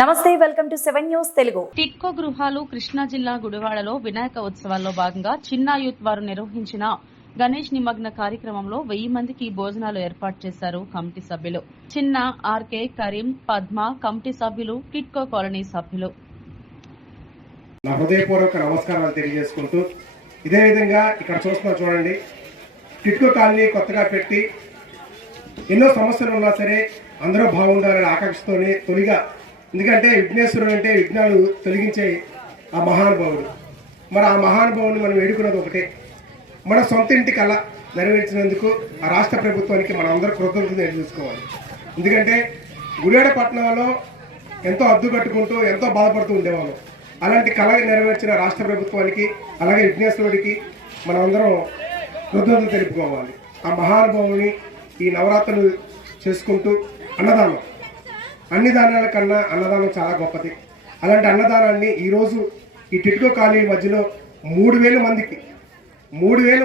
నమస్తే, welcome to 7 news Telugu. TIDCO గృహాలు కృష్ణా జిల్లా గుడివాడలో వినాయక ఉత్సవాల్లో భాగంగా చిన్న యూత్ వారు నిర్వహించిన గణేష్ నిమగ్న కార్యక్రమంలో 1000 మందికి భోజనాలు ఏర్పాటు చేశారు కమిటీ సభ్యులు. చిన్న, ఆర్కే, కరీం, పద్మ కమిటీ సభ్యులు, టిట్కో కాలనీ సభ్యులు. నా హృదయపూర్వక నమస్కారాలు తెలియజేసుకుంటూ, ఇదే విధంగా ఇక్కడ చూస్తున్నా చూడండి, టిట్కో కాలనీ కొత్తగా పెట్టి ఎన్నో సమస్యలు ఉన్నా సరే అందరూ బాగుండాలని ఆకాంక్షతోనే తొలిగా, ఎందుకంటే విఘ్నేశ్వరుడు అంటే విఘ్నాలు తొలగించే ఆ మహానుభావుడు. మరి ఆ మహానుభావుని మనం వేడుకున్నది ఒకటే, మన సొంత ఇంటి కళ నెరవేర్చినందుకు ఆ రాష్ట్ర ప్రభుత్వానికి మనం అందరూ కృతజ్ఞతలు చూసుకోవాలి. ఎందుకంటే గుడివాడ పట్టణంలో ఎంతో అద్దుకట్టుకుంటూ ఎంతో బాధపడుతూ ఉండేవాళ్ళం. అలాంటి కళ నెరవేర్చిన రాష్ట్ర ప్రభుత్వానికి అలాగే విఘ్నేశ్వరుడికి మనం అందరం కృతజ్ఞతలు తెలుపుకోవాలి. ఆ మహానుభావుని ఈ నవరాత్రులు చేసుకుంటూ అన్నదానం, అన్ని దానాల కన్నా అన్నదానం చాలా గొప్పది. అలాంటి అన్నదానాన్ని ఈరోజు ఈ టిట్కో కాలనీ మధ్యలో 3000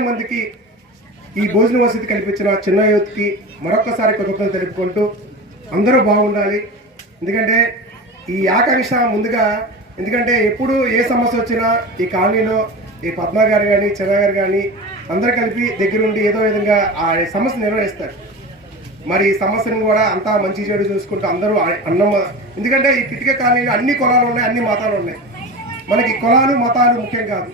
మందికి ఈ భోజన వసతి కల్పించిన చిన్న యూత్కి మరొక్కసారి కృతజ్ఞతలు తెలుపుకుంటూ అందరూ బాగుండాలి. ఎందుకంటే ఈ ఆకాంక్ష ముందుగా, ఎందుకంటే ఎప్పుడు ఏ సమస్య వచ్చినా ఈ కాలనీలో ఈ పద్మ గారు కానీ చిన్న గారు కానీ అందరూ కలిపి దగ్గరుండి ఏదో విధంగా ఆ సమస్య నిర్వహిస్తారు. మరి ఈ సమస్యను కూడా అంతా మంచి చెడు చూసుకుంటూ అందరూ అన్నం, ఎందుకంటే ఈ టిట్కో కాలనీలో అన్ని కులాలు ఉన్నాయి, అన్ని మతాలు ఉన్నాయి. మనకి కులాలు మతాలు ముఖ్యం కాదు,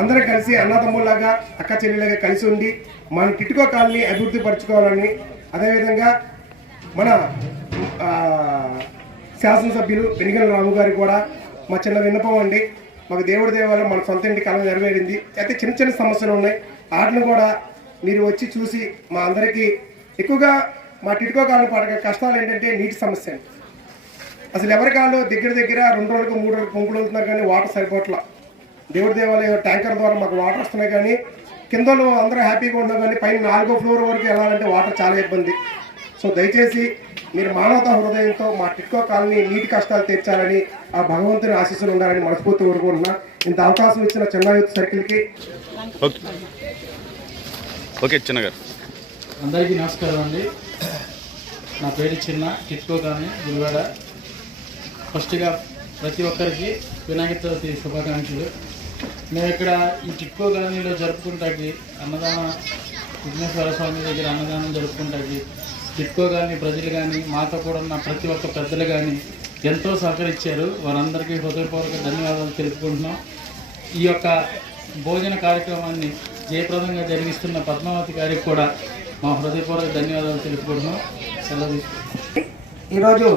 అందరూ కలిసి అన్నదమ్ముల్లాగా అక్క చెల్లెలాగా కలిసి ఉండి మన టిట్కో కాలనీ అభివృద్ధి పరచుకోవాలని, అదేవిధంగా మన శాసనసభ్యులు వెనిగల రాము గారికి కూడా మా చిన్న విన్నపం అండి. మాకు దేవుడి దేవాలయం మన సొంత ఇంటి కళ నెరవేరింది, అయితే చిన్న చిన్న సమస్యలు ఉన్నాయి, వాటిని కూడా మీరు వచ్చి చూసి మా అందరికీ, ఎక్కువగా మా టిట్కో కాలనీ పడే కష్టాలు ఏంటంటే నీటి సమస్య. అసలు ఎవరికాళ్ళు దగ్గర 2 రోజులకు 3 రోజులకు పంపులు అవుతున్నారు, కానీ వాటర్ సరిపోట్ల. దేవుడి దేవాలయం ట్యాంకర్ ద్వారా మాకు వాటర్ వస్తున్నాయి, కానీ కిందలో అందరూ హ్యాపీగా ఉన్నాం, కానీ పైన 4వ ఫ్లోర్ వరకు వెళ్ళాలంటే వాటర్ చాలా ఇబ్బంది. సో దయచేసి మీరు మానవతా హృదయంతో మా టిట్కో కాలనీ నీటి కష్టాలు తీర్చాలని, ఆ భగవంతుని ఆశీస్సులు ఉండాలని మనస్ఫూర్తి కోరుకుంటున్నా. ఇంత అవకాశం ఇచ్చిన చిన్న యూత్ సర్కిల్కి ఓకే చిన్న గారు అందరికీ నమస్కారం అండి. నా పేరు చిన్న, టిట్కో కాలనీ గుడివాడ. ఫస్ట్గా ప్రతి ఒక్కరికి వినాయక చవితి శుభాకాంక్షలు. మేము ఇక్కడ ఈ టిట్కో కాలనీలో జరుపుకుంటాకి అన్నదానం, విఘ్నేశ్వర స్వామి దగ్గర అన్నదానం జరుపుకుంటాకి టిట్కో కాలనీ ప్రజలు కానీ మాతో కూడా ఉన్న ప్రతి ఒక్క పెద్దలు కానీ ఎంతో సహకరించారు. వారందరికీ హృదయపూర్వక ధన్యవాదాలు తెలుపుకుంటున్నాం. ఈ యొక్క భోజన కార్యక్రమాన్ని జయప్రదంగా జరిగిస్తున్న పద్మావతి గారికి కూడా మా హృదయపూర్వక ధన్యవాదాలు తెలుపుకుంటున్నాం. సెలవు. ఈరోజు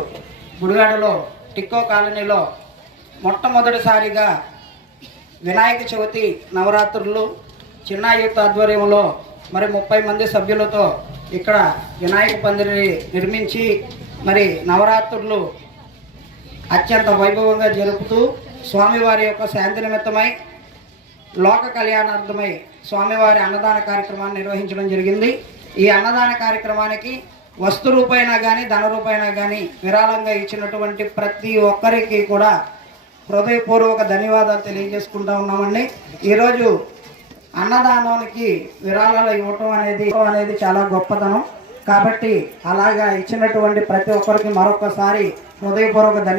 గుడివాడలో టిట్కో కాలనీలో మొట్టమొదటిసారిగా వినాయక చవితి నవరాత్రులు చిన్న యూత్ ఆధ్వర్యంలో మరి 30 మంది సభ్యులతో ఇక్కడ వినాయక పందిరిని నిర్మించి మరి నవరాత్రులు అత్యంత వైభవంగా జరుపుతూ స్వామివారి యొక్క శాంతి నిమిత్తమై లోక కళ్యాణార్థమై స్వామివారి అన్నదాన కార్యక్రమాన్ని నిర్వహించడం జరిగింది. ఈ అన్నదాన కార్యక్రమానికి వస్తు రూపైనా కానీ ధన రూపైనా కానీ విరాళంగా ఇచ్చినటువంటి ప్రతి ఒక్కరికి కూడా హృదయపూర్వక ధన్యవాదాలు తెలియజేసుకుంటూ ఉన్నామండి. ఈరోజు అన్నదానానికి విరాళాలు ఇవ్వటం అనేది చాలా గొప్పతనం. కాబట్టి అలాగా ఇచ్చినటువంటి ప్రతి ఒక్కరికి మరొకసారి హృదయపూర్వక ధన్యవాదాలు.